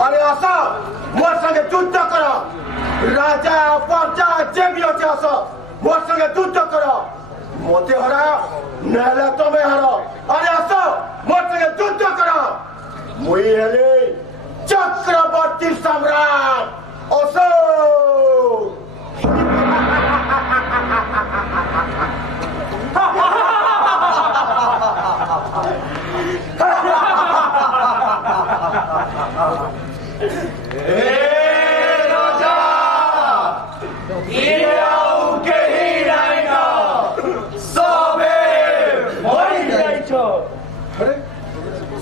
अरे आसा मोर संगे युद्ध कर राजा प्रजा जे भी अच्छे आस मोर संगे युद्ध कर मते हरा नहले तुम्हें हर अरे आस मोर संगे युद्ध कर मुई हेले चक्रवर्ती सम्राट अशोक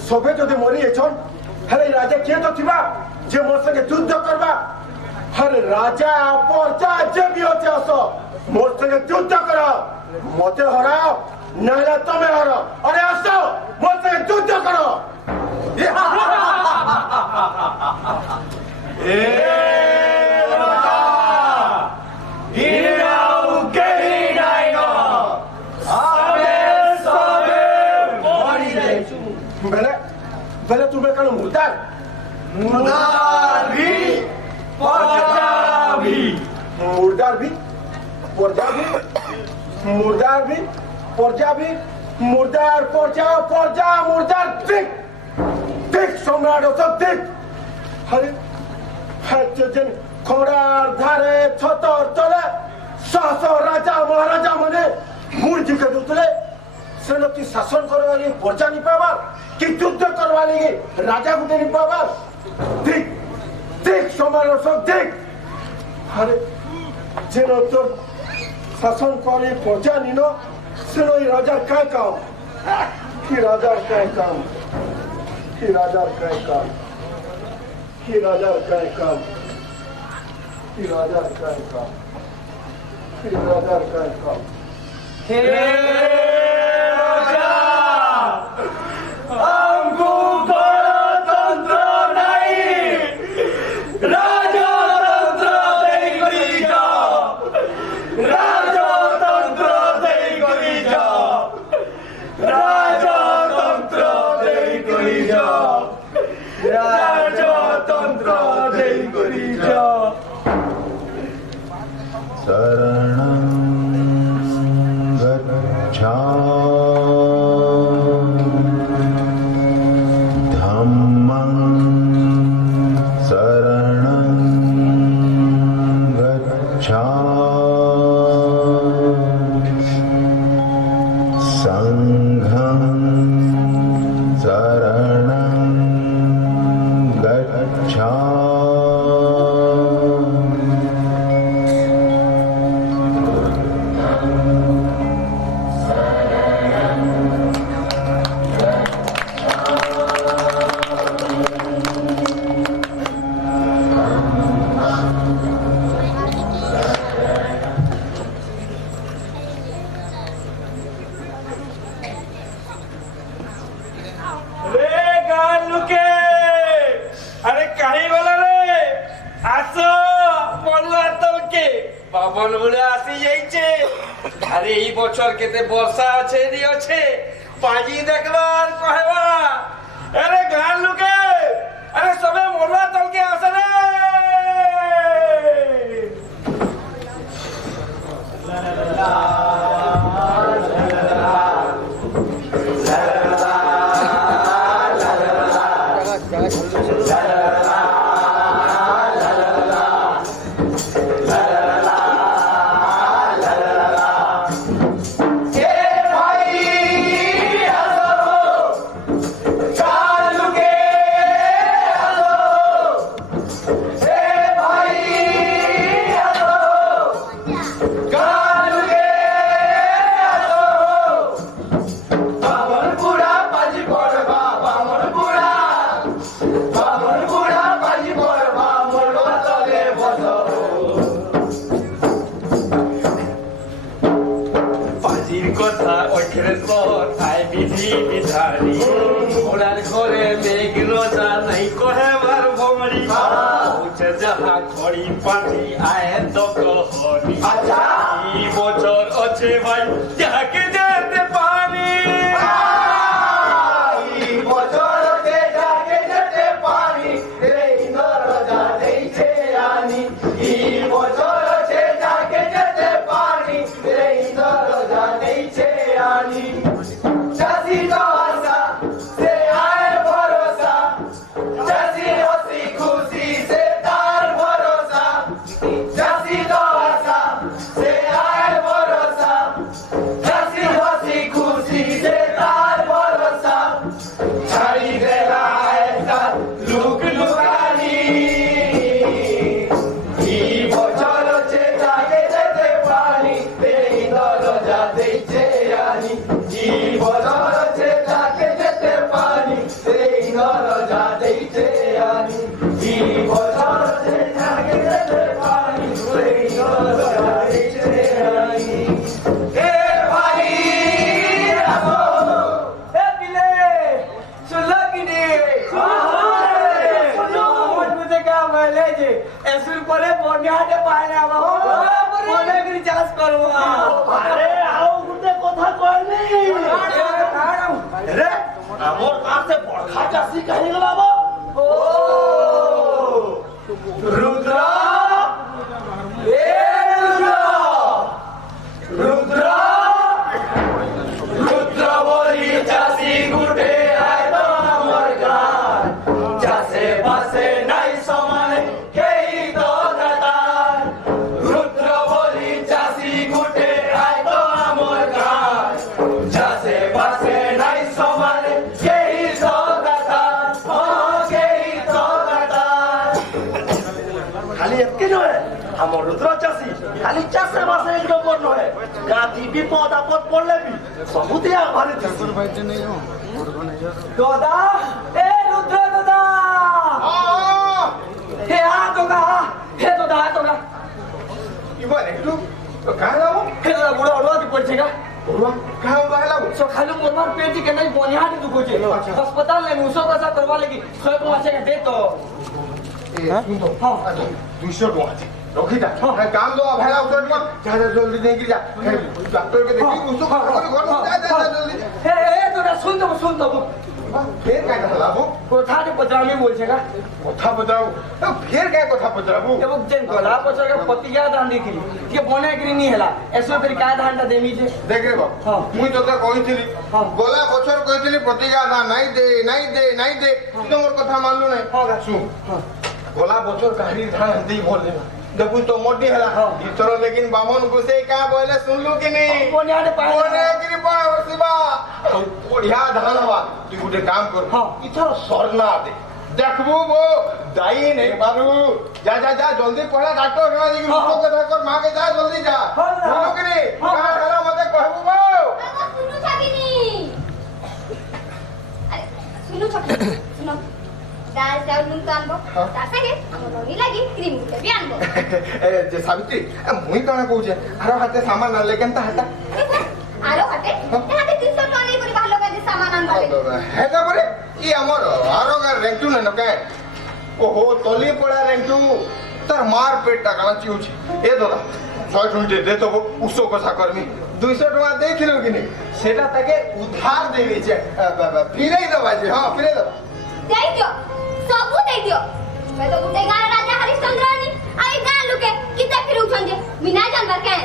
सबे जो मरी हेले राजा किए तो थिबा जे मोर संगे युद्ध करबा हरे राजा प्रजा जे भी होते आस मोर संगे युद्ध कर मते हराओ नहले तुम्हें हर अरे आसो मोर संगे युद्ध करो पहले तुम्हें कल मुर्दार भी मुर्दार भी प्रजा भी मुर्दार भी प्रजा भी मुर्दार प्रजा प्रजा मुर्दार दिख दिख सम्राट अशोक दिख हरे जन खोरार धारे छतर तले सहस राजा महाराजा मने मूर्ति के दूतले सेनती शासन करवा लिए प्रजा नहीं पावा कि युद्ध करवा लिए राजा को नहीं पावा देख देख सम्राट अशोक देख हरे जेन तो शासन करे प्रजा निनो सेनो राजा काय काम कि राजा काय काम कि राजा काय काम कि राजा काय काम कि राजा काय काम कि राजा काय काम हे राजा हमको गणतंत्र नहीं राजतंत्र दे करी जाओ राजतंत्र दे करी जाओ राजतंत्र दे करी जाओ राजतंत्र दे करी जाओ शरणं गच्छामि धम्मं शरणं गच्छामि संघं शरणं गच्छामि अरे ई बछर केते वर्षा আছে নি আছে পাজি দেখবার কহেবা अरे गान लुके अरे सबे मोरवा तलके আসে রে I খড়ি পাতি আয়ের দকহনি আচ্ছা। এই বছর আছে ভাই যাকে যেতে পারি এই বছর যাকে যেতে পারি এই দরজা দিয়েছে আনি এই বছর যাকে যেতে পারি এই দরজা দিয়েছে আনি চাষি তো আশা সে আয় ভরসা চাষি হসি খুশি সে তার ভরসা চাষি তো আশা সে আয় ভরসা চাষি হসি খুশি সে তার ভরসা ছাড়ি দেলা একটা লুক লুকানি এই বছর যাকে যেতে পারি এই দরজা দিয়েছে আনি এই বছর যাকে যেতে পারি এই দরজা দিয়েছে আনি এই বছর যাকে যেতে পারি এই দরজা দিয়েছে আনি এ ভাই আসো এ পিলে सुनलो कि नहीं सुनो मुझे क्या बोले जी ऐसे परे बनियाटे पाए बाबू बोले कि चाष करो अरे आओ गुटे কথা কইনি रे আমর কাছে বড়খা চাষী কাহি গলা বাবু ও রুদ্র এ রুদ্র রুদ্র বলি চাষী গুটে আয় তো আমার গান চাষে বাসে নাই সমানে কেই তো দাতার রুদ্র বলি চাষী গুটে আয় তো আমার গান চাষে বাসে নাই সমানে কেই তো দাতার ও কেই তো দাতার খালি এতকে নয় আমার রুদ্র চাষী খালি চাষে বাসে এক নম্বর নয় গাঁথি বিপদ আপদ পড়লে বি সবুতি আমার দাদা এ রুদ্র দাদা হে দাদা হে দাদা দাদা ইবার একটু কাহে যাব হে দাদা বুড়ো অড়ুয়া দি পড়ছে গা কাহে বাহে যাব সকালে মোরমার পেটি के नहीं बनियाट दुखोचे अस्पताल ले मुसो कसा करवा लगी 100 पहुंचे के दे तो শুন তো হ্যাঁ 200 টাকা আছে রখিতা হ্যাঁ কাম দো ভাইলা উঠে কর যা যা জলদি নেকি যা ডাক্তার কে দেখি উসো খাওয়া করে ঘর যা যা জলদি হে হে তোরা শুন তো ফের কাই কথা লাবো কোথা যে পচরামি বলছে গা কথা বজাও ফের কাই কথা বজাবো এবং যেন গলা পচর के पतिया दान देखिली के बने करी नहीं हला ऐसो फिर का दानटा देमी जे দেখ রে বাপ হ্যাঁ। মুই তোতে কইছিলি হ্যাঁ। গলা বছর কইছিলি প্রতিজ্ঞা না নাই দে নাই দে তুই মোর কথা মানলু নাই হ্যাঁ। শুন হ্যাঁ। গলা বছর কাহিনী ধান দেই বললে না দেখু তো মোটি হেলা হ্যাঁ। ইতর লেকিন বামন গুসে কা বলে শুনলু কি নি বনিয়াটে পায় বনে কৃপা শিবা বঢ়িয়া ধান হওয়া তুই গোটে কাম কর হ্যাঁ। ইথর স্বর্ণা দে দেখবু বো দাই নেই বাবু যা যা যা জলদি পড়া ডাক্তার না দিকে হ্যাঁ। মুখ কথা কর মা কে যা জলদি যা হ্যাঁ। শুনলু কি নি হ্যাঁ। কাহা হেলা মতে কহবু বো শুনু ছাকিনি আরে শুনু ছাকিনি শুনো ডাল চাউল নুন তো আনবো তার সাথে আমার ননি লাগি ক্রিম গুলো বি আনবো এ যে সাবিত্রী মুই কানা কହୁছে আর হাতে সামান না লেকেন তা হাতা আরো হাতে হাতে 300 টাকা নেই করে ভালো কাজে সামান আনবালে হেটা পরে ই আমার আরো গার রেন্টু না নকে ওহো তলি পড়া রেন্টু তার মার পেট টাকা চিউছি এ দাদা 100 টুইটে দে তো উসো কথা করমি 200 টাকা দেখিলো কিনি সেটা তাকে উধার দেই দিছে ফিরেই দেবা যে হ্যাঁ ফিরে দেবা দেই দিও সবু দেই দিও मैं तो गुटे गाय राजा हरिश्चंद्र नी आई गाय लुके किते फिरुछन जे बिना जानबार के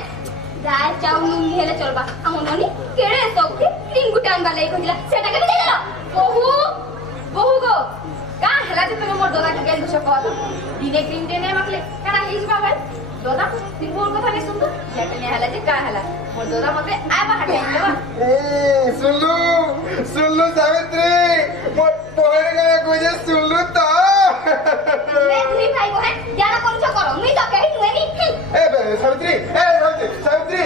ডাল চাউল নুন হেলে চলবা আমার ননি কেড়ে সবকে ক্রিম গুটে আনবা লাই কইলা সেটাকে দিয়ে দিল বহু গো কা হেলা যে তুমি মোর দাদাকে গেল দুশো কথা দিনে ক্রিম টেনে মাখলে কেনা হিসবা ভাই দাদা তুই মোর কথা নে শুনতো যেটা নে হেলা যে কা হেলা মোর দাদা মতে আবা হাতে আনবা सुनलू सावित्री मोर पोहर गाना कुजे सुनलू तो मैं तुरी भाई को है जाना करू करो मुई तो कहि नुए नी ए सावित्री सावित्री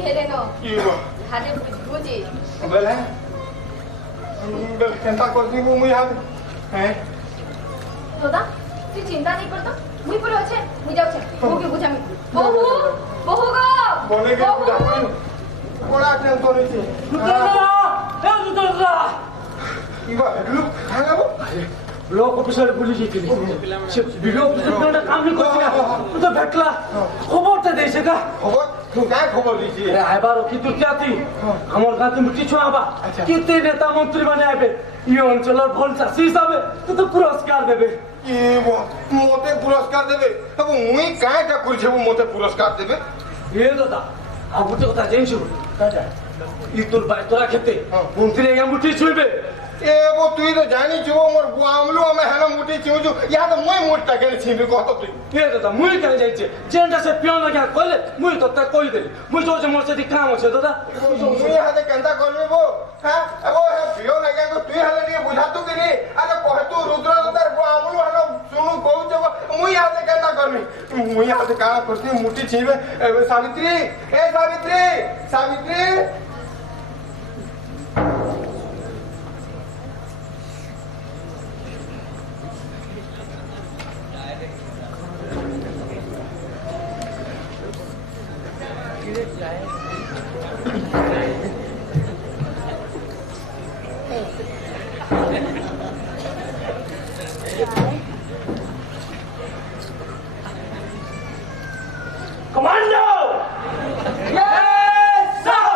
हेले नो की बा हाथे बुझी बेले केंता करनी मुई हाथ हैं দাদা তুই চিন্তা নেই করতো মুই পরে আছে মুই যাচ্ছে বহুকে বুঝামি বহু গো बोले के बुझाई बड़ा टेंशन होई रुद्र दादा ए रुद्र दादा ইবা হেডলু খাগাবো ব্লক অফিসারে বলে যেতেলি সে বিডিও অফিসার একটা কাম নি করছে তো তো ভেটলা খবরটা দেইছে কা খবর কাই খবর দিছি আরে আইবার কি তুই জাতি আমার গাতে মুটি ছোঁয়াবা কেতে নেতা মন্ত্রী মানে আইবে এই অঞ্চলের ভল চাষি হিসাবে তো পুরস্কার দেবে কি মতে পুরস্কার দেবে এবং মুই কাইটা করছে মতে পুরস্কার দেবে এ দাদা আর গোটে কথা জানিস ই তোর বাই তোরা খেতে মন্ত্রী আগে মুটি ছুঁইবে এবো তুই তো জানিছ মোর আমলু আমি হেন মুটি চিউছু ইয়া তো মুই মুটটা কেন ছিবি কত তুই এ দাদা মুই কেন যাইছে যেটা সে পিয়ন আগে কইলে মুই তো তা কই দেলি মুই তো যে মোর সাথে কাম আছে দাদা মুই হাতে কেনতা করবি বো হ্যাঁ এবো হে পিও লাগা তুই হালে নিয়ে বুঝাতু কি নি আরে কহে তু রুদ্র তার আমলু হেন শুনু কହୁছ মুই হাতে কেনতা করবি মুই হাতে কাম করছি মুটি ছিবে সাবিত্রী এ Savitri Savitri Commando! Yes, sir!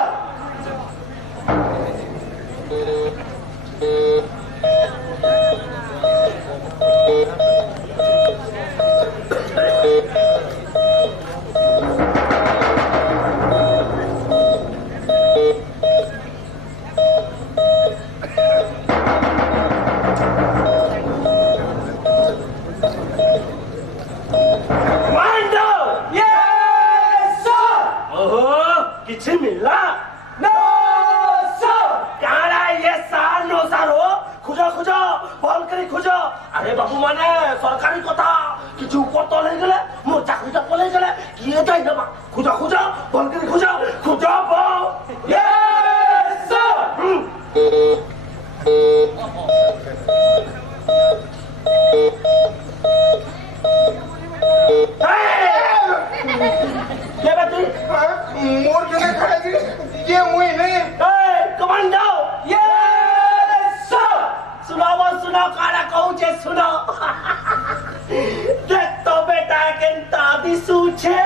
Commando! Yes, sir! किसी मिला? No, sir! काला ये सार नो सार हो खुजो खुजो बल करी खुजो अरे बाबू माने सरकारी কথা কিছু কত হয়ে গেলে মোর চাকরিটা পলে গেলে কি এটাই না খুজো খুজো বল করি খুজো খুজো বল ইয়েস স্যার কে বাতি মোর কেনে খাই দি ये मुई नहीं कमांडो यस सर सुनाओ सुनाओ काला कहू छे सुनो देख तो बेटा केनता दिसू छे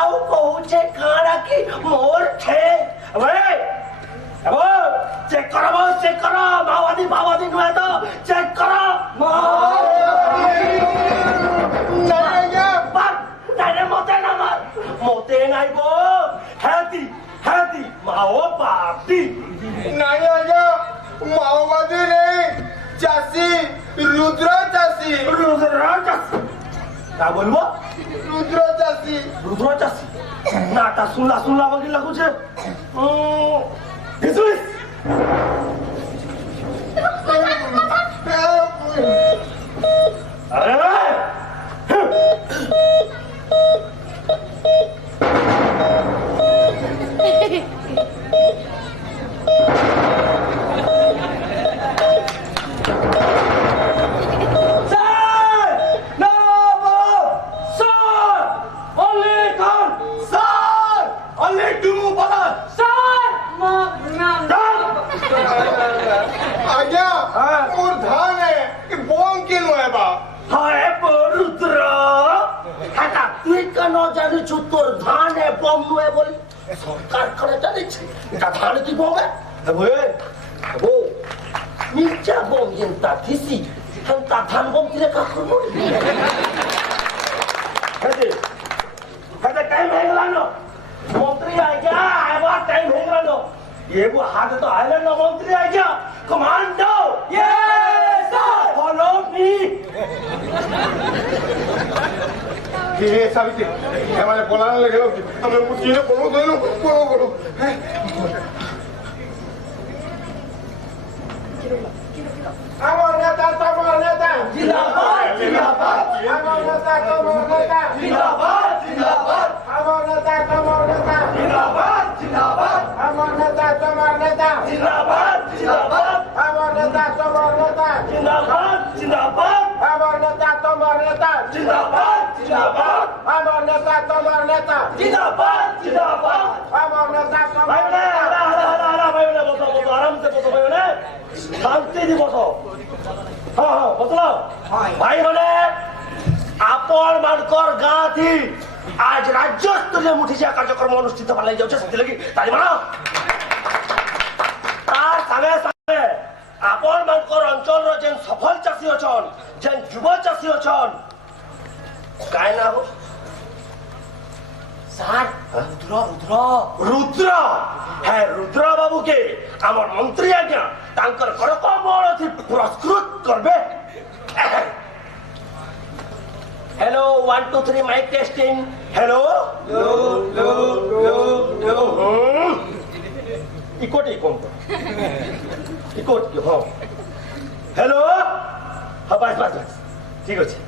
आउ कहू छे काला की मोर छे अबे चेक करो माओवादी नुए तो चेक करो मोते नहीं बो हैती माओ पार्टी नहीं आजा माओवादी नहीं चासी रुद्र चासी क्या बोलबो रुद्र चासी नाटा सुनला बगी लगू छे दिसुइस अरे आजा और धान है कि बोम के नो है बा हाय रुद्र हाटा তুই কেন জানিস তোর ধানে বম নয় বলি সরকার করে জানিস এটা ধানে কি বমে ও নিচা বম যেটা দিছি সেটা ধান বম দিলে কাজ করবো হ্যাঁ টাইম হয়ে গেল না মন্ত্রী আইগা এবার টাইম হয়ে গেল না এগো হাতে তো আইলেন না মন্ত্রী আইগা commando yes sir follow me ये साबित हमारे बोलाने लगे लोग हमें कुछ चीजें बोलो আমার নেতা তোমার নেতা জিন্দাবাদ জিন্দাবাদ আমার নেতা তোমার নেতা জিন্দাবাদ জিন্দাবাদ আমার নেতা তোমার নেতা জিন্দাবাদ জিন্দাবাদ আমার নেতা তোমার নেতা জিন্দাবাদ জিন্দাবাদ আমার নেতা তোমার নেতা জিন্দাবাদ জিন্দাবাদ আমার নেতা তোমার নেতা জিন্দাবাদ জিন্দাবাদ আমার নেতা তোমার নেতা জিন্দাবাদ জিন্দাবাদ আমার নেতা তোমার ভাই নেতা না ভাই না বসো बहुत आराम से बसो भाई मैंने शांति दी बसो हाँ हाँ बसलो भाई मैंने आपण मानकर गाँ थी आज राज्य स्तरीय मुठिया कार्यक्रम अनुष्ठित होगा जाऊँ से ताली मानो तार सागे सागे आपण मानकर अंचल जेन सफल चाषी अछन जेन युव चाषी अछन काय ना हो सार रुद्र रुद्र रुद्र है रुद्र बाबू के आमर मंत्री आज्ञा तांकर करकमल थी पुरस्कृत करबे हेलो 1 2 3 माइक टेस्टिंग हेलो इकोटी कौन इकोटी हाँ हेलो हाँ बस बस बस ठीक अच्छे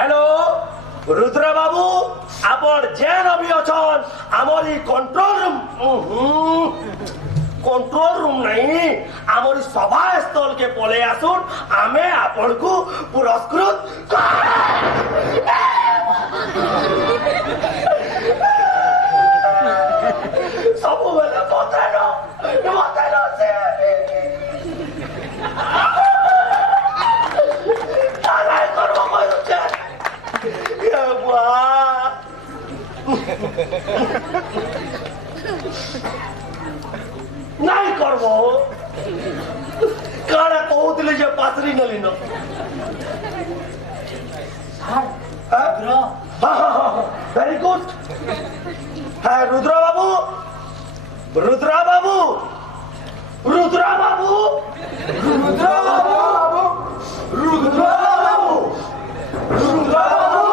हेलो रुद्र बाबू आपण जेन अभी अछन आमरी कंट्रोल रूम नहीं आमरी सभा स्थल के पले आसुन आमे आपण को पुरस्कृत सब बेले बतानो से ताराय करबो कइछे या बा नहीं करबो काड़ा कहउतले जे पासरी नली न वेरी गुड है रुद्र बाबू रुद्र बाबू रुद्र बाबू रुद्र बाबू रुद्र बाबू रुद्र बाबू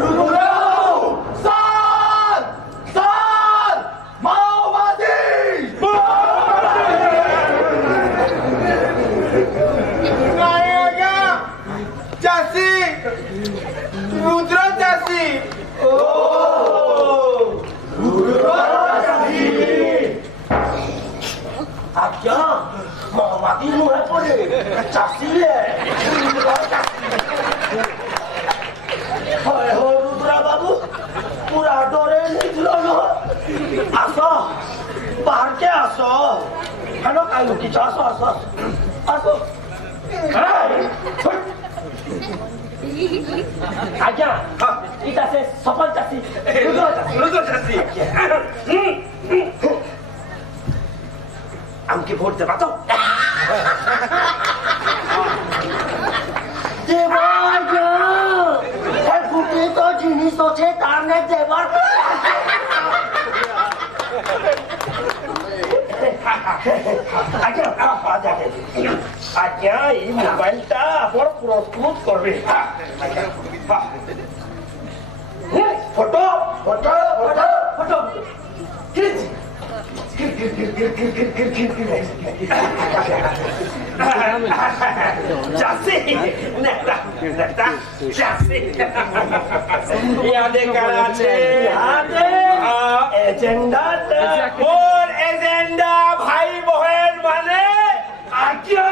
रुद्र बाबू साल साल माओवादी चासी रुद्र चासी क्या माओवादी मुहे पड़े चासी है हो रुद्रा बाबू पूरा डरे निकलो न आसो बाहर के आसो हेलो कालू की आसो आसो आसो आज्ञा इटा से सफल चासी रुद्र चासी हमके वोट देवा तो देवा फुटे तो जिनिस अच्छे तारने देवा आज्ञा ये मोबाइल टा अपन प्रस्तुत करबे फोटो फोटो फोटो फोटो खींच चासी नेता नेता चासी यादे करा छे यादे एजेंडा मोर एजेंडा भाई बहन माने आज्ञा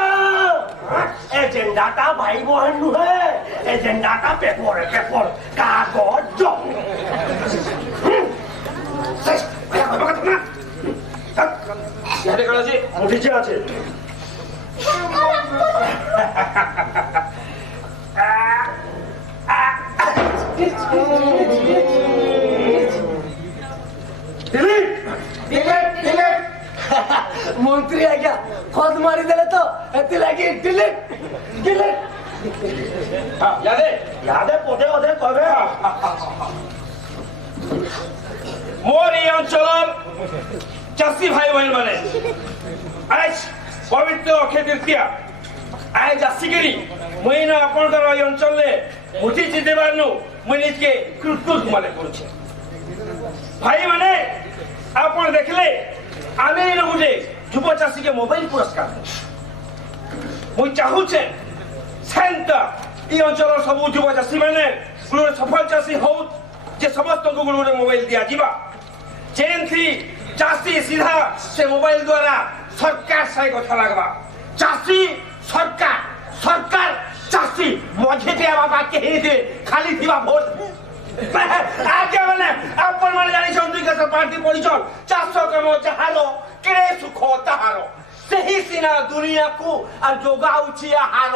एजेंडा ता भाई बहन नु है एजेंडा ता पेपर है पेपर कागज यादे करा छे मुठीचे আছে मंत्री आज्ञा खत मारी देले तो एति लागी डिलीट डिलीट यादे यादे पोते ओदे कहबे मोर এই অঞ্চলৰ চাষী ভাই বহন মানে আজ পবিত্র অক্ষয় তৃতীয়া আজ আসিকি মুই না আপনার এই অঞ্চলে মুঠি জিতেবারনু মুই নিজকে কৃতজ্ঞ মনে করছি ভাই মানে আপন দেখলে আমি এর গুটে যুব চাষীকে মোবাইল পুরস্কার মুই চাহুছে সেন্টার এই অঞ্চলের সব যুব চাষী মানে সফল চাষী হও যে সমস্ত গুলো মোবাইল দিয়া ଯିବା যেনথি চাষী সিধা সে মোবাইল দ্বারা সরকার সাথে কথা লাগবা চাষী সরকার সরকার চাষী মঝে দেওয়া বাবা কে দে খালি দিবা ভোট ଆଜ୍ଞା ମାନେ ଆପଣ ମାନେ ଜାଣିଛନ୍ତି କି ପାର୍ଟି ପରିଚୟ ଚାଷ କାମ ଯାହାର କେଡ଼େ ସୁଖ ତାହାର ସେହି ସିନା ଦୁନିଆକୁ ଆଉ ଯୋଗାଉଛି ଆହାର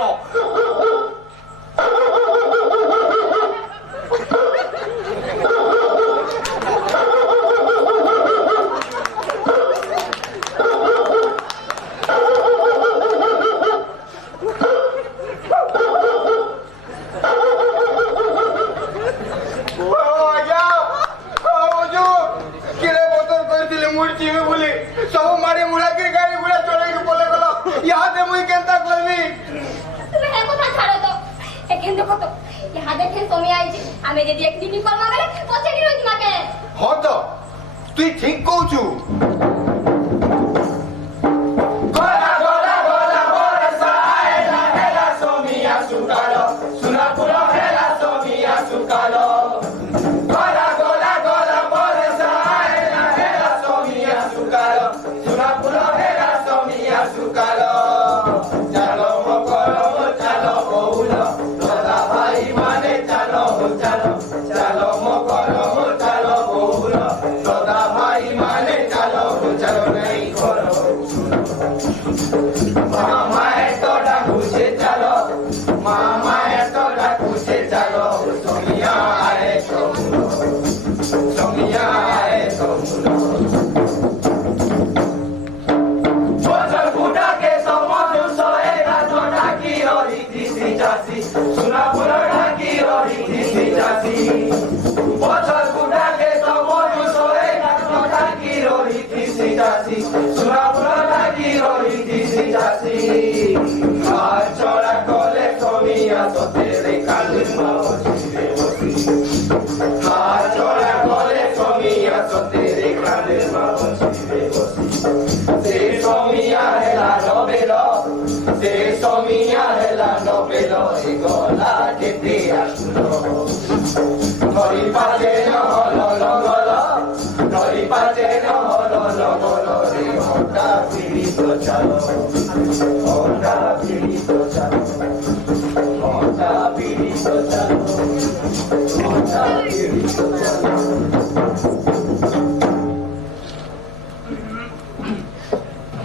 सब मारी मुड़ा के गाड़ी गुड़ा चढ़े के बोले गलो यहाँ से मुई केंता करबी তুমি হে কথা ছাড়ো তো এখন দেখো তো ইহা দেখেন তুমি আইছি আমি যদি একদিন কর্মা গেলে পছে নি রইছি মাকে हाँ तो তুই ঠিক কইছু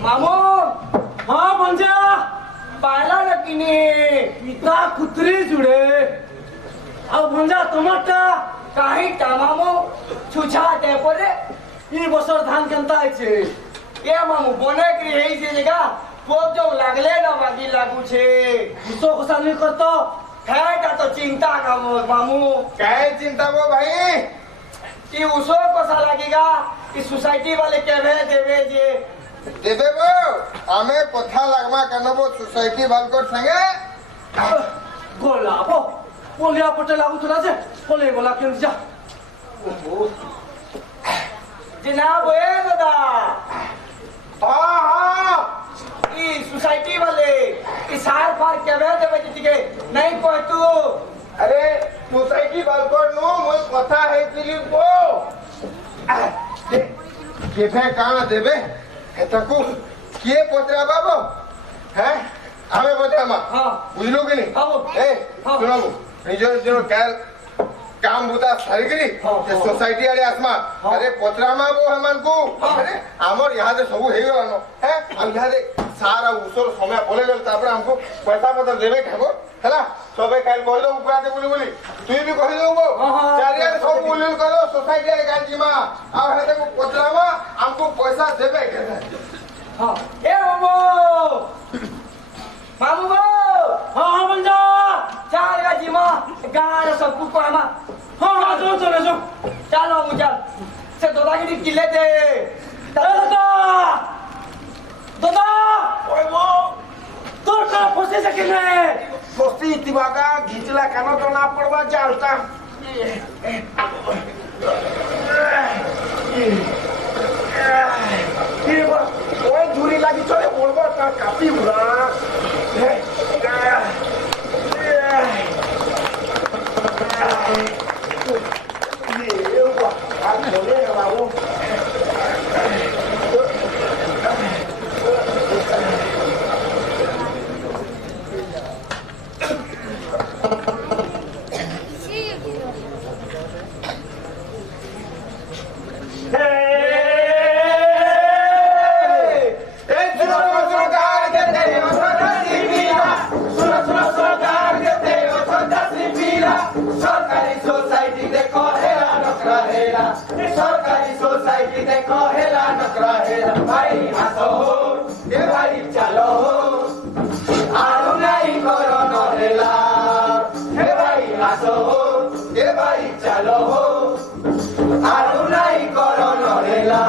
मामू हाँ भंजा पाला न किने पिता कुतरी जुड़े अब भंजा टमाटा काहे टामामो छुछा दे परे इ बसर धान केनता आइछे ए मामू बने के हेई जे जगह पोप जो लागले न बागी लागू छे इसो कोसा नहीं करतो है का तो चिंता का मामू काहे चिंता वो भाई कि उसो कोसा लगेगा कि सोसाइटी वाले केवे देवे जे देबे वो हमें कथा लगमा करनबो सोसाइटी वालकोर संगे गोलाबो बोलिया पटे लागू तुला जे बोले गोला के जा जनाब ए दादा हाँ हाँ ई सोसाइटी वाले ई सार फार केवे देवे जे नहीं पहुंचू अरे सोसाइटी वालकोर नो मोय कथा है दिली को देबे काना देबे हेतको किए पत्रा बाबू हैं आमे पत्रा हाँ बुझलो कि नहीं बाबू ए हाँ सुनाबो निजर जो कैल काम बुता सारिगिरी ये सोसाइटी वाले आसमा अरे पत्रा मा वो हमन को अरे हमर यहां से सब हे गनो है हम यहां से सारा उसर समय बोले गल तापर हमको पैसा पत्र देबे कहबो हैला सबे काल कह दो उपराते बोली बोली तू भी कह दो वो चारिया सब बोलिल करो सोसाइटी वाले गांजी मा आ हेते को पत्रा मा हमको पैसा देबे कहबे हाँ ए मामू मामू हाँ हाँ बन जा चार का जीमा गाना सब कुछ पामा हाँ हाँ जो चलो जो चलो मुझे से दोदा की किले दे दादा दादा ओए वो तोर का फंसे सके ने सोस्ती तिवागा घिचला काना तो ना पड़वा जालता ये वो ओए झूरी लगी चले बोलबो ता काफी बुरा ये वो आज बोले बाबू कि देखो हेला नकरा हेला भाई आसो ए भाई चलो आरु नहीं करो नरेला हे भाई आसो ए भाई चलो आरु नहीं करो नरेला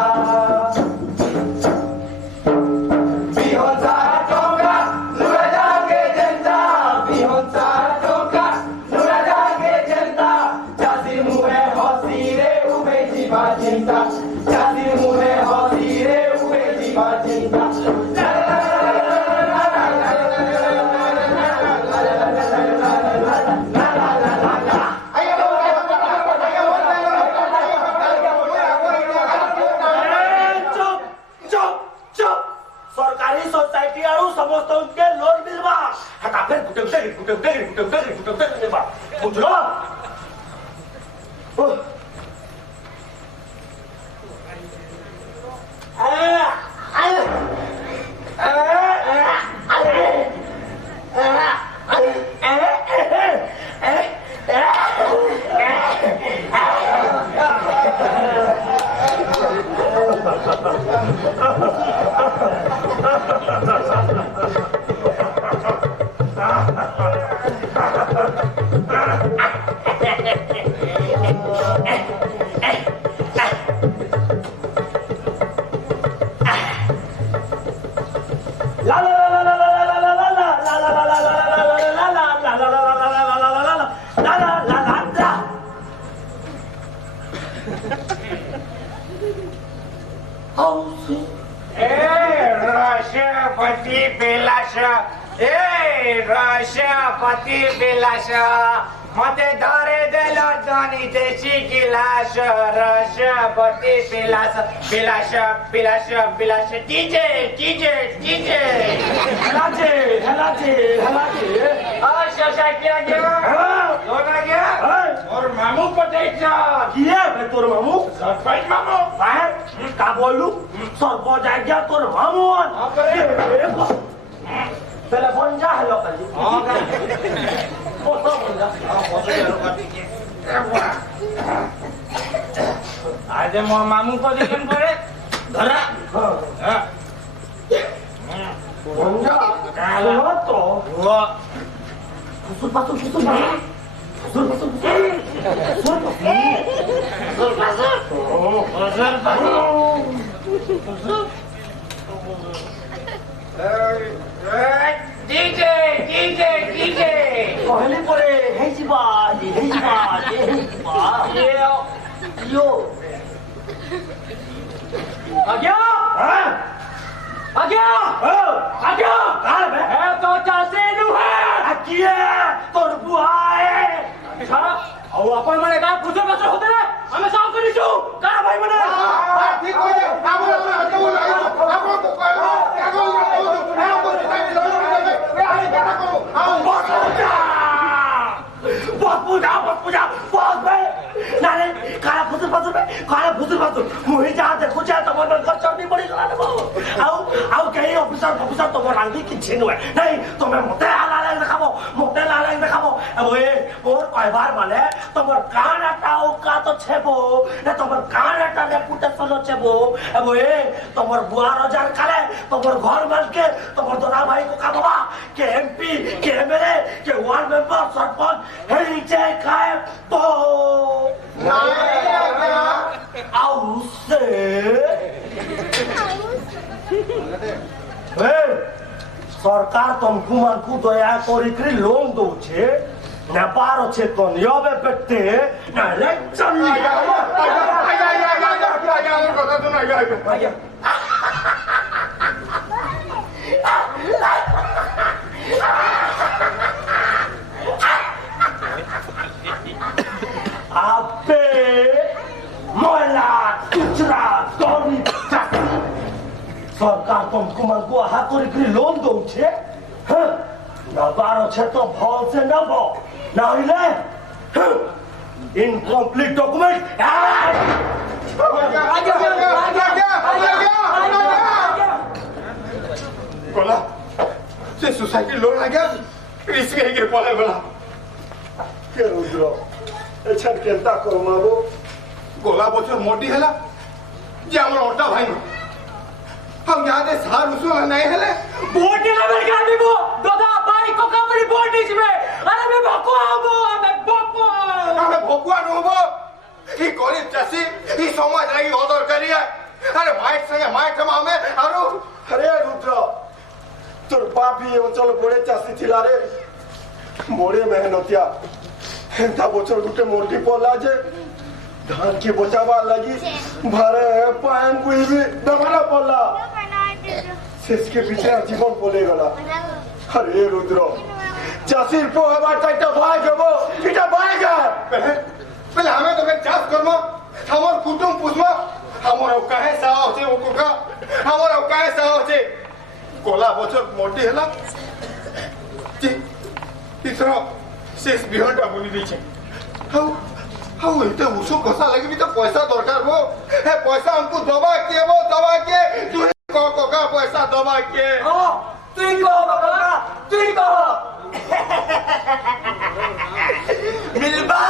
राष्ट्रपति बिलास मते धरे देल धनी देशी गिलास राष्ट्रपति बिलास बिलास बिलास बिलास डीजे डीजे डीजे हलाजे हलाजे हलाजे और शशा क्या गया लोना गया और मामू पटेचा किए बे तोर मामू सरपंच मामू बाहर का बोलू सरपंच आ गया तोर मामू पहले बन जा हेलो कर आज मो मामू को देखन करे धरा बन जा हेलो तो वो सुन पासु सुन डीजे डीजे डीजे कहले परे हे जीवा यो आ गया कहां बे है तो चासे नु है किए तोर बुआ है और अपन मने का पूछे बस होते रे हमें साफ करी छु का भाई मने ठीक हो जाए आप को कहलो काला फुसुर मुही जहाँ देखु तुम चढ़नी पड़ी गला कहीं ऑफिसर तुम रंगी किसी नुहे नहीं तुम्हें मते लाल देखाबो मोर कहबार माने तुम कान आटा का तो छेबो ना तुम कान आटा रेपुटेशन छेबो तुम बुआ रोजगार करे तुम घर माल के तुम दोना भाई को का बाबा के एमपी के एमएलए के वार्ड मेंबर सरपंच हे नीचे खाए तो सरकार तुमको मानकू दया करी लोन दौचे नेपाल अच्छे तो नियबे पेटे ना इलेक्शन आपे मोला कुचरा गौरी सरकार तुमको मानकू आहा करी लोन दौचे नबार अच्छे तो भल से नब ना इनकम्प्लीट डॉक्यूमेंट गला से सोसाइटी लोन आ गया रिस्क है के पले गला के रुद्र एछन केनता करो मागो गला बचर मोटी हैला जे हमर ओटा भाई हम यहाँ दे सार उसूल नहीं हेले बोटी ना मेरे गाड़ी वो दादा भाई को कमरी बोटी में अरे मैं भोको आबो मैं भोको हमें भोकुआ नोबो ई गरीब चासी ई समाज रही ओदर करिया अरे माइट संगे माइट हम हमें आरो अरे रुद्र तोर बाप ही अंचल बड़े चाषी थिला रे बड़े मेहनतिया हेंता बचर गुटे मोटी पड़ला जे धान के बचावा लगी भारे पान कोई भी दबाना पड़ला शेष के पीछे जीवन पड़े गला अरे रुद्र चाषी पो हमार टाइटा भाई गबो किटा भाई गा पहले हमें तो के चाष करमो हमर कुटुंब पुष्मा हमर काहे साव छे ओ कोका हमर काहे साव छे कोला बचर मोटी हैला तीसरा शेष बिहंटा बुनी दी छे हाउ इते उसो कसा लगी भी तो पैसा दरकार हो हे पैसा हमको दबा के तू कोका पैसा दबा के हां तू को बाबा तू को मिलबा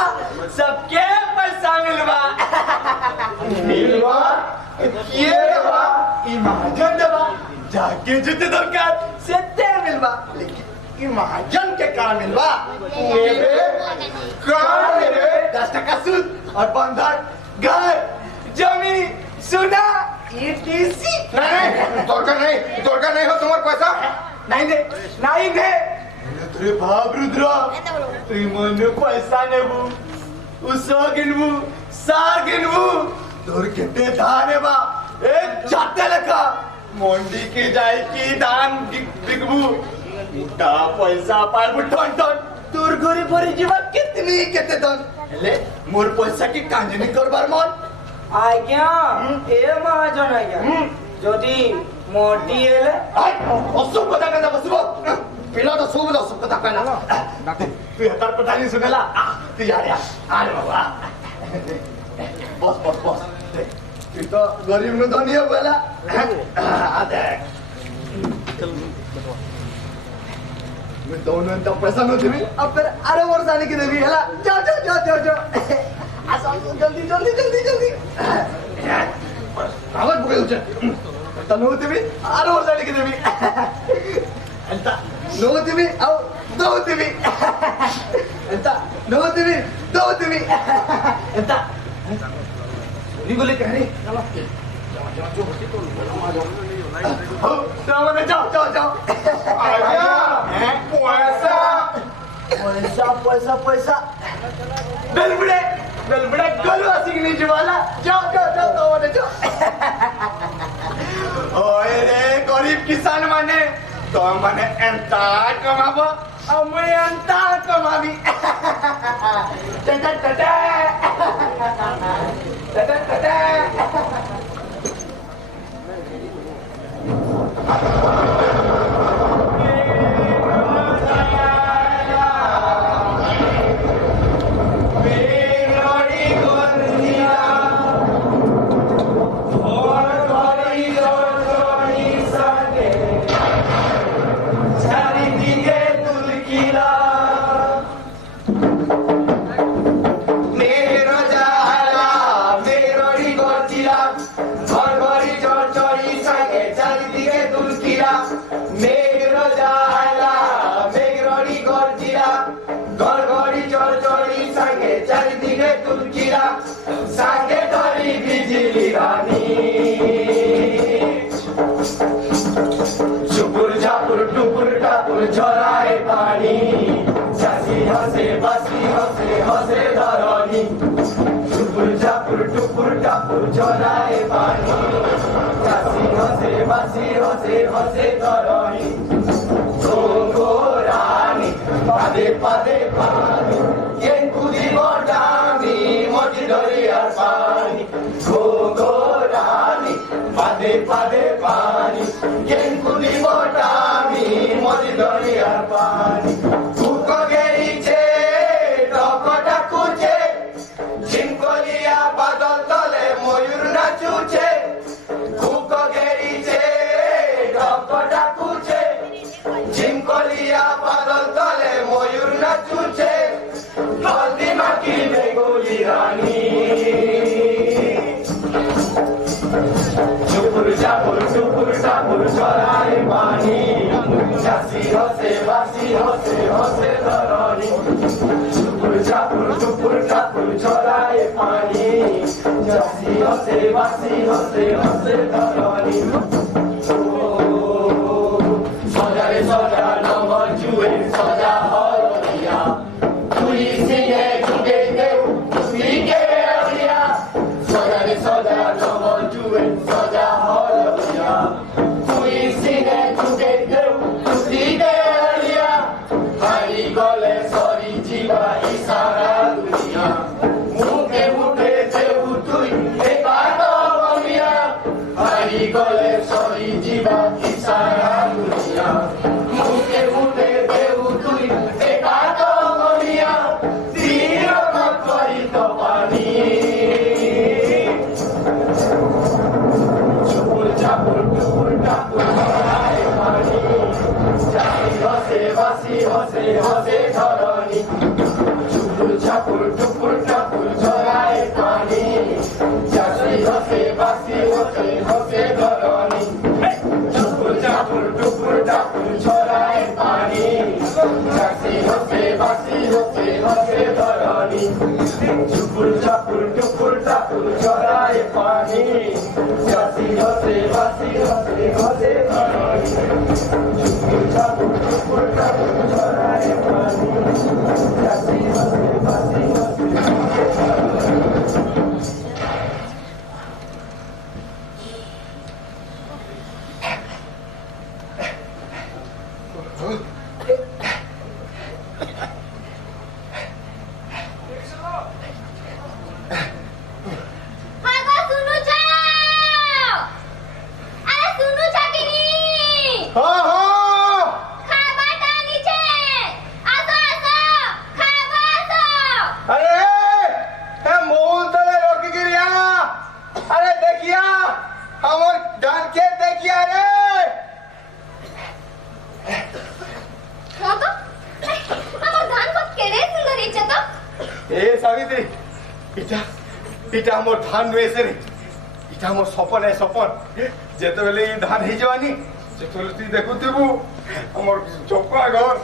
सबके पैसा मिलबा ये देबा ई महाजन देबा जाके जुते दरकार सेते मिलबा लेकिन ई महाजन के का मिलबा मेरे का मेरे 10 टका सूद और बंधक घर जमीन सोना ईटीसी नहीं दरकार नहीं हो तुम्हारे पैसा नहीं दे तुरे भाव रुद्र तुई मनु पैसा नेबू उसो गिनबू सार गिनबू तोर केते धान बा एक जाते लेखा मंडी के जाई की धान बिकबू उठा पैसा पारबू टन टन तोर घरे भरी जीवा कितनी केते धन हेले मोर पैसा की कांजनी करबार मन आज्ञा ए महाजन आज्ञा যদি মোটি এলে অসুখ কথা কথা বসবো পিলা তো সব অসুখ কথা কয় না তুই তার কথা নি শুনেলা তুই আরে আরে বাবা বস তুই তো গরিব নু ধনী হবেলা আদে मैं दोनों तो पैसा न देवी अब फिर अरे वर्ष आने की देवी है जाओ आसान जल्दी कागज बुके उठे तो नो देवी अरे वर्ष आने की देवी अंता नो देवी आओ दो देवी अंता नो देवी दो देवी अंता नहीं बोले कहने जाओ पैसा बेलबड़े गलवा सीखने वाला जाओ ओए रे गरीब किसान माने तो माने एंता कमाबो और मैं एंता कमाबी टटा सागे धरी बिजली रानी चुपुर झापुर टुपुर टापुर झराए पानी चासी हसे बासी हसे धरनी चुपुर झापुर टुपुर टापुर झराए पानी चासी हसे बासी हसे धरनी गोंगो रानी पादे पादे पानी कुदी बटानी मोटी दरियार पानी गोगो रानी पादे पादे पानी कुदी बटानी मोटी दरियार पानी कुको गेरीचे टकटा कुचे झिमकलिया बादल तले मयूर नाचुचे कुको गेरीचे टकटा कुचे झिमकलिया बादल तले मयूर नाचुचे हल्दी माकी बेगोली रानी हसे बासी हसे हसे धरनी टुपुर चापुर छोड़ाए पानी चासी हसे बासी हसे हसे धरनी सजारे सजा नंबर जुए सजा हरिया पुलिस ये जुगे देव सीके हरिया सजारे सजा नंबर जुए सजा हरिया पुलिस ये जुगे देव सीके हरिया हारी गले सरी जीवा इशारा दुनिया मुखे मुखे देव तुई एका तो बमिया हारी गले सरी जीवा इशारा दुनिया मुखे मुखे देव तुई एका तो बमिया तीर करी तो पानी चुपुर चापुर टुपुर टापुर भराए पानी चासी हसे बासी हसे हसे धरनी चुपुर चापुर टुपुर टापुर झराए पानी चासी हसे बासी हसे हसे धरनी चुपुर चापुर टुपुर टापुर झराए पानी चासी हसे बासी हसे हसे धरनी चुपुर चापुर टुपुर टापुर झराए पानी चासी हसे बासी हसे हसे धरनी चुपुर चापुर टुपुर टापुर झराए पानी चासी हसे बासी हसे हसे धरनी हागो सुनु छा अरे सुनु छा की नी हाँ हाँ खाबा टानी छे आसो आसो खाबा आसो अरे हे मोल तले रोकी गिरिया अरे देखिया हमर धान खेत देखिया रे हागो हमर धान को केड़े सुंदर इच्छा तो ए सावित्री इटा इटा हमर धान नुएसे रे इटा हमर सपन है सपन जेते बेले ई धान ही जवानी जेते तू देखुथिबु हमर चोका घर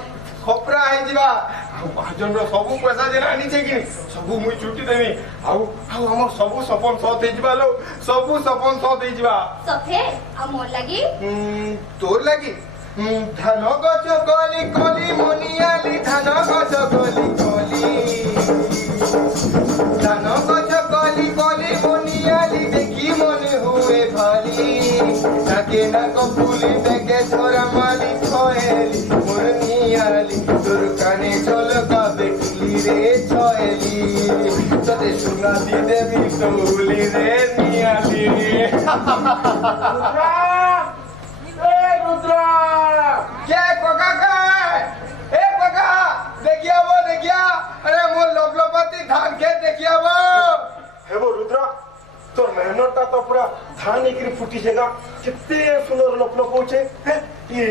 खपरा है जीवा महाजन रो सबु पैसा जेना आनी छे कि सबु मुई छुट्टी देमी आउ आउ हमर सबु सपन सत हे जीवा लो सबु सपन सत हे जीवा सफे आ मोर लगी तोर लगी धान गछ गली गली मनियाली धान गछ गली गली धान गछ गली गली मनियाली देखी मन हुए भाली नाके नाक फुली देखे छोरा माली छोएली मुरनियाली तोर काने झलका बेटली रे छोएली तते सुना दी देवी तोली रे नियाली रुद्रा क्या कोका का ए कोका देखिया वो देखिया अरे मोर लपलपति धान खेत देखिया वो हे वो रुद्रा तोर मेहनत ता तो पूरा धान एकरी फुटी जेगा कितने सुंदर लपलप होचे है ये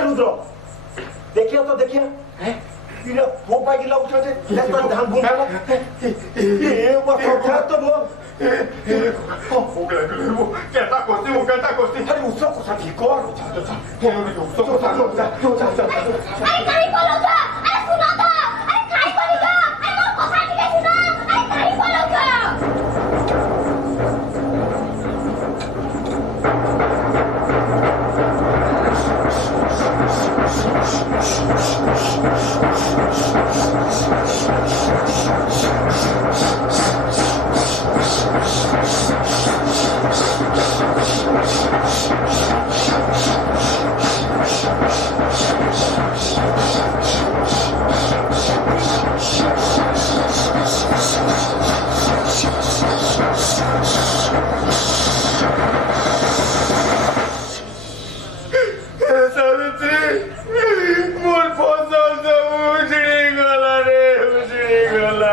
रुद्रा देखिया तो देखिया है इरा वो पागी लाग छे ले तो धान बुन ये वो तो वो कहता कोस्ती अरे उसको कुछ ठीक कर उसको कुछ अरे काई बोलो था अरे सुनो तो अरे काई बोली तो अरे मोर কথা টিকে শুনো अरे काई बोलो था सावित्री मोर फसल सब उजड़ी गला रे उजड़ी गला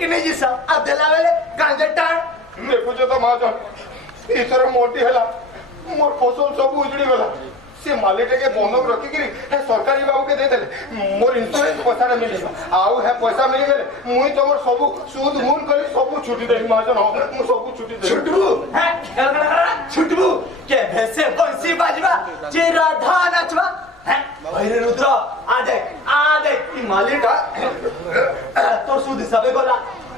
लेके नहीं जिसा अब दिला वेले गांजे टाण देखुଛ ତ ମହାଜନ ଏଥର ମୋଟି ହେଲା ମୋର ଫସଲ ସବୁ ଉଜୁଡ଼ି ଗଲା ସେ ମାଲିକଟାକେ ବନ୍ଧକ ରଖିକିରି ହେ ସରକାରୀ ବାବୁକେ ଦେଇଦେଲେ ମୋର ଇନ୍ସୁରାନ୍ସ ପଇସାଟା ମିଳିବ ଆଉ ହେ ପଇସା ମିଳିଗଲେ ମୁଇଁ ତମର ସବୁ ସୁଦ ମୂଲ କରି ସବୁ ଛୁଟି ଦେବି ମହାଜନ ମୁଁ ସବୁ ଛୁଟି ଦେବି छुटबू हैं छुटबू के भैसे बंसी बाजवा जे राधा नाचवा हैं भैरे रुद्र आ देख ई मालिका तोर सुद हिसाबे गला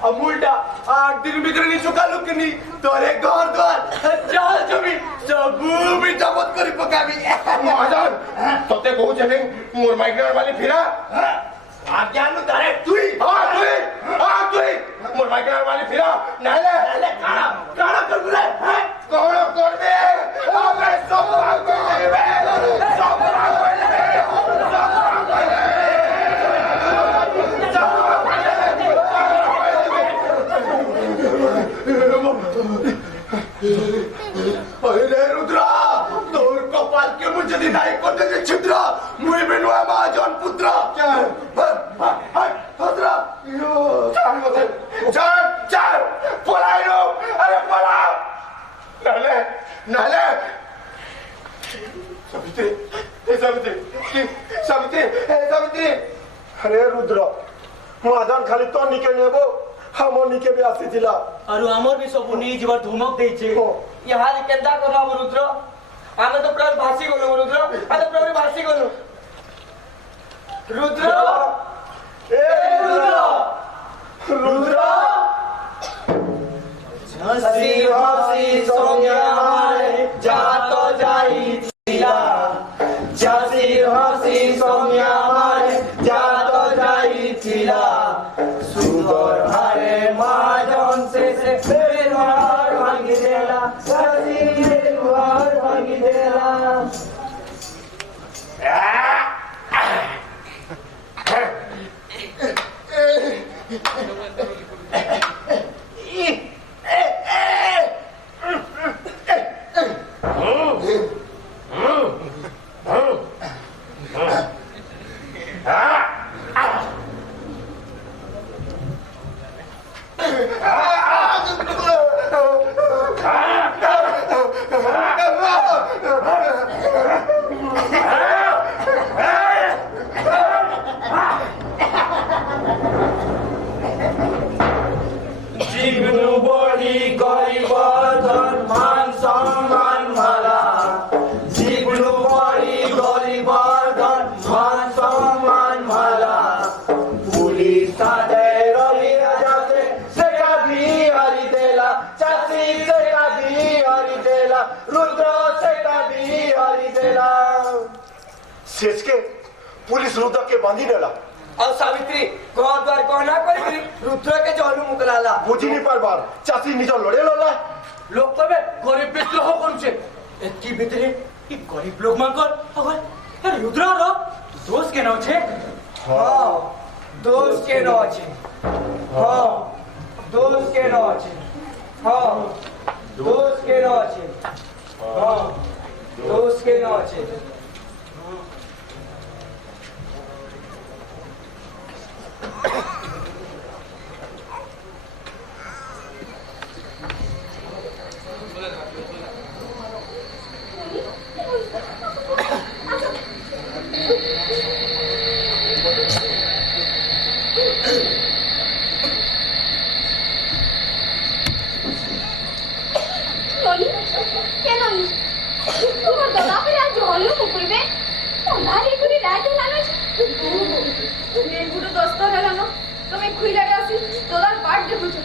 अमूलटा 8 दिन भीतर नहीं चुका लुकनी तोरे घर द्वार चाल जमी सबू भी जबत करी पकाबी ମହାଜନ ତତେ କହୁଛେ ନାଇଁ ମୋର ମାଇଗ୍ରେନ ବାଲି ଫିରା आज्ञानु तारे तुई ତୁଇ ମୋର ମାଇଗ୍ରେନ ବାଲି ଫିରା ନାଇଲେ ले काना काना कर बुले हैं କଣ କରିବେ ଆମେ ସବୁ କରିବେ ସବୁ अरे रुद्रा तोर कपाल के मुझे दिनाई करते जे छिद्र मुई बिनुआ महाजन पुत्र पुत्र चार पलाइनो अरे पलाओ नाले नाले सावित्री सावित्री अरे रुद्र महाजन खाली तो निके नेबो हम निके भी आसीथिला अरु हमर भी सब नी जीवर धमक देछे ओ। यहाँ केंदा करना रुद्र आमे तो पूरा भासी गलो रुद्र आमे पूरा भासी गलो रुद्र ए रुद्र हसी हसी सोनिया मारे जातो जाई थिला हसी हसी सोनिया मारे जातो जाई थिला सुंदर हरे महाजन से बेहार भांगी देला हसी बेहार भांगी देला जिग्नु बढी गरीब धन मान सम्मान मला जिग्नु बढी गरीब धन मान सम्मान मला पुलिस थाने रवि राजाते सेका भी हरि देला चाची सेका भी हरि देला रुद्र सेका भी हरि देला शेष के पुलिस रुद्र के बांधी देला और सावित्री घर द्वार कहना करी रुद्र के जलू मुकलाला बुझी नहीं पार बार चाची निज लड़े लला लोक कबे गरीब विद्रोह करुचे एकी भितरे ई गरीब लोक मांकर अगर रुद्र रो दोष के न छे हां दोष के न छे हां दोष के न छे हां दोष के न छे हां दोष के न छे ননি কে ননি তোমার দাদা পরে আজ হলু মুকুইবে ওনারে কুড়ি রাত লাগাছ নেগুড়ো দস্ত হেলান তুমি খুইলারে আসি তোলার পাট দেখুছ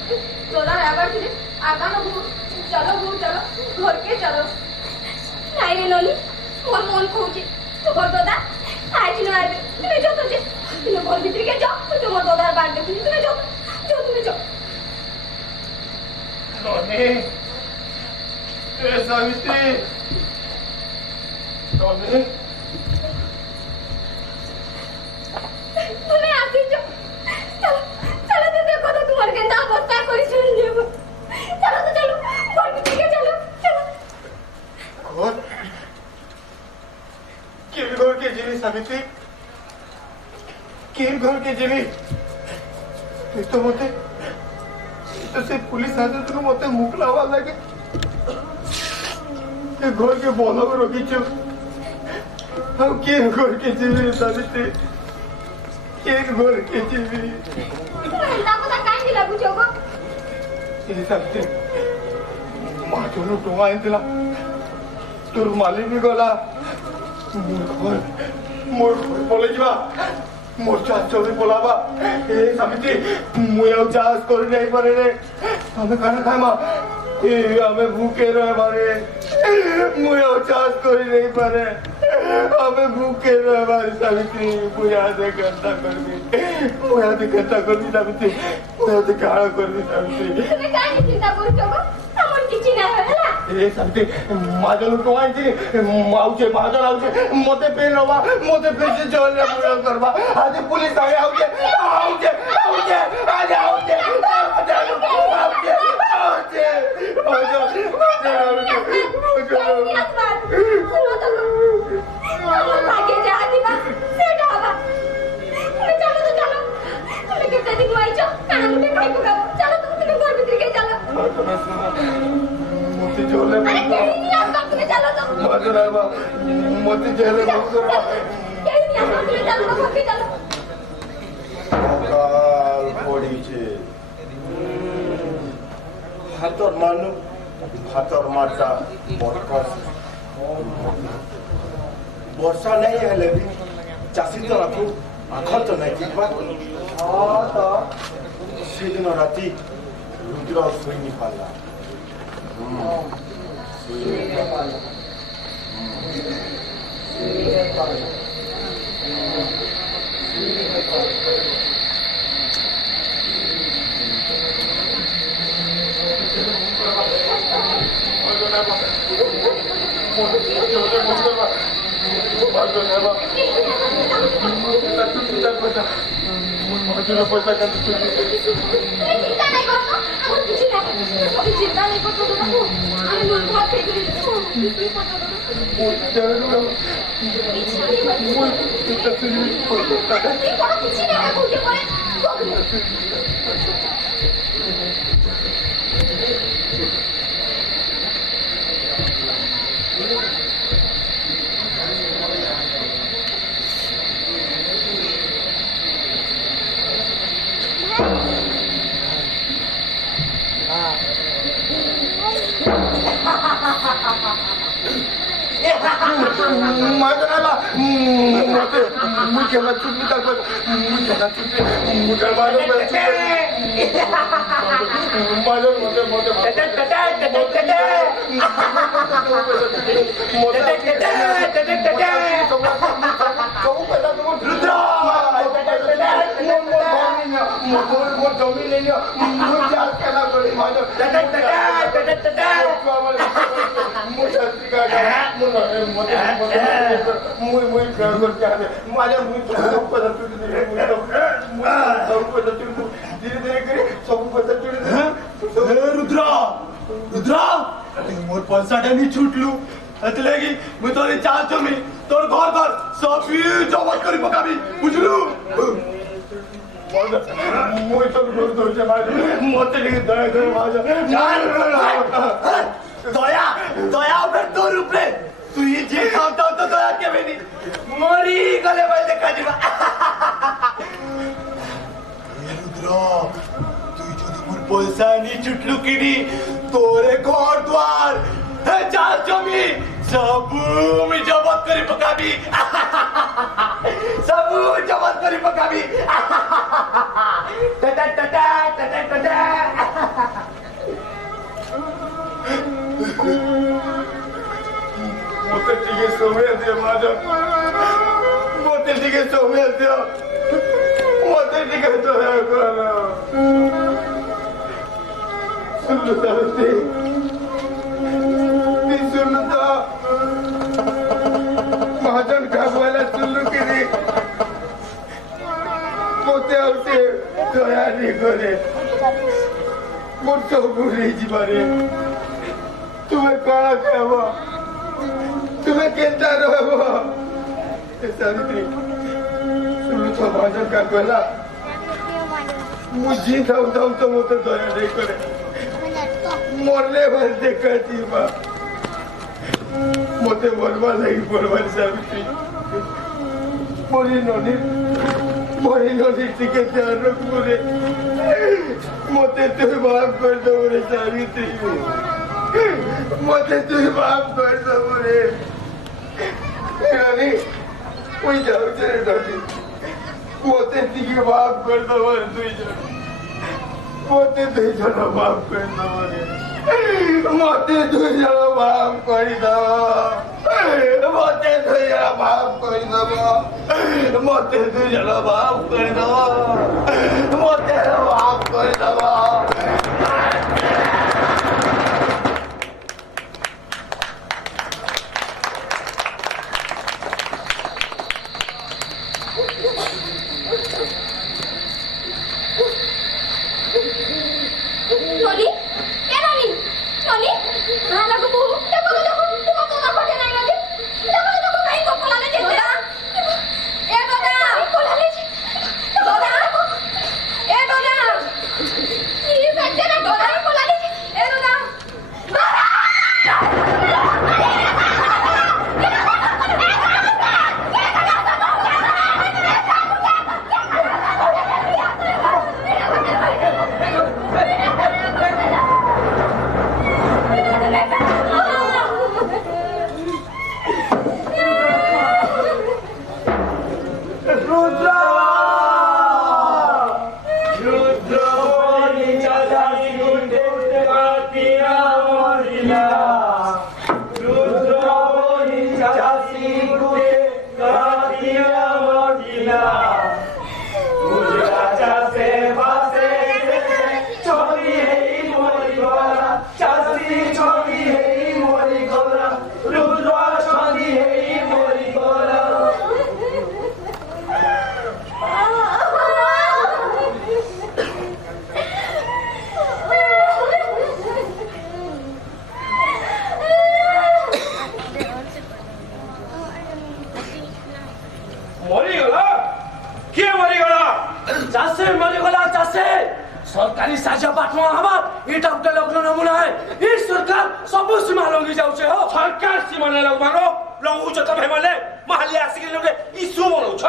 তোলার আবার ফিরে আগানো গু চলো ঘরকে চলো নাই রে ননি মোর মন কହୁছি তোমার দাদা আজ না আইবে তুমি যত যে তুমি ঘর ভিতরে যাও তোমার দাদার বাট দেখুনি তুমি যাও তুমি যাও नॉनी ए सावित्री नॉनी তুমি আসিছ চলো চলো তো দেখো তো তোমার কেন অবস্থা করে শুনে নেব চলো তো চলো ঘর ভিতরে চলো চলো घर किन घर के जीवी सावित्री किन घर के जीवी तू तो मते तो से पुलिस हाजत नु मते मुकलावा लगे के घर के बोलो रोगी छ हम के घर के जीवी साबिते के घर के जीवी ना पता काहे नहीं लागू छगो ए साबिते माटोनु टोवा इंतला तोर मालिक भी गला मोर बोले जीवा मोर चाचा भी बोलावा ए साबिते मुय अब जास कर नहीं पारे रे हमें खाना खाए मां ए हमें भूखे रहे मारे मुय अब जास कर नहीं पारे हमें भूखे रहे मारे साबिते मुय आधे घंटा कर दी साबिते मुय आधे गाड़ा कर दी साबिते তুমি কাहे চিন্তা করছো গো আমার কিছু না হলা ए साबिते माजन तो आइছি माउचे माजन आउचे मते पेन हवा मते पेसे चल रे मुय करबा आज पुलिस आए आउचे आज आउचे मोती जोले माजन आवा मोती जेले करबा কাল পড়িছে হাতর মানু হাতর মাটা বরকস বর্ষা নাই হেলে বি চাষি তো রাখু আখর তো নাই কিবা সেদিন রাতি রুদ্র শুইনি পারলা पैसा চিন্তা নাই করতো আমার কিছু না চিন্তা নাই করতো বাবু আমি মন ভাত খেতে দিচ্ছি তুই কত কিছু না বুঝে পড়ে माजन आवा मोते मुझे ना चुप निकल पर मुझे ना चुप मुझे माजन पे माजन मोते मोते मोर पैसा नहीं छुटलू एतलेगी मुई तोरे चाल जमी तोर घर घर सब जबत करी पकाबी बुझलू मुई तो घर तो जे मार मोते नहीं दया दे माजा दया दया फिर तो रुपले तू ये जे खाता तो दया के बेनी मोरी गले में देखा जीवा रुद्र तू যদি মোর পয়সা নি ছুটলু কিনি তোরে ঘর দ্বার চাল জমি सबू मी जबत करी पकाबी सबू जबत करी पकाबी टटा टटा टटा टटा मोते टिके समय दियो माजन मोते टिके समय दियो मोते टिके तो है कोना सुन तारती सुनता महाजन का बोला सुनलू की नहीं मोते आउते दया नहीं करे मोर तो बुरी जीवारे तुम्हें काला कहवा तुम्हें केंटा रहवा सावित्री सुनलू तो महाजन का बोला मुझे थाऊ तो मत दया नहीं करे मरले बार देखा जीवा मते मरवा लगी पड़वा सावित्री मोरी नदी टिके ध्यान रखो रे मते तू माफ कर दो रे सावित्री मते तू माफ कर दो रे नदी कोई जाओ तेरे नदी मते टिके माफ कर दो रे मते तू जरा माफ कर दो रे मते तू जरा माफ कर दो मते तू जरा माफ कर दो मते तू जरा माफ कर दो मते माफ कर दो नोनी ए नोनी कहाँ लागो बहू देखो तुम तो पटे नहीं नदी देखो कहीं को कोलाले जेते ए दादा कोलाले दादा ए दादा ये बैठे ना दादा कोलाले ए दादा सरकारी साझा बाटवा हमार एटा उठे लगलो नमूना है ई सरकार सब सीमा लंघी जाउछे हो सरकार सीमा ने लगबानो लंघु छ तबे माने महली आसिक लोगे इशू बनौ छ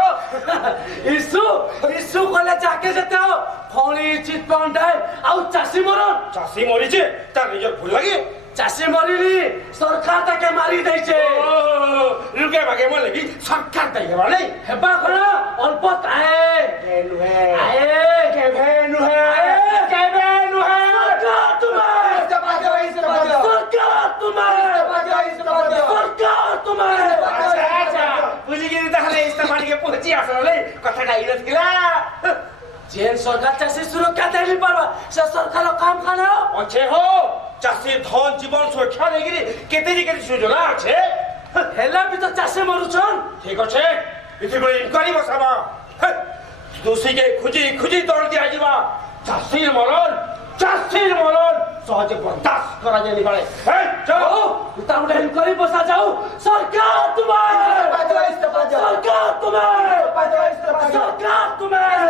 इशू कोले जाके जते हो फणी चितपंड है आउ चासी मरी छे तार निजर भूल लागी चासी मरिली सरकार ताके मारी दै छे लुके भागे म लगी सरकार दै माने हेबा खना अल्प आए केभेनु है जेन सरकार चाषी सुरक्षा देली परवा से सरकार काम खाना अच्छे हो चाषी धन जीवन सुरक्षा देगिरी केते सुजोना अच्छे हेला भी तो चाषी मरुछन ठीक अच्छे इथे को इनक्वारी बसाबा दोषी के खुजी तोड़ दिया जीवा चाषी मरण सहज बर्दाश्त करा जानी पाए चलो तामुडे इनक्वारी बसा जाऊ सरकार तुम्हें सरकार तुम्हें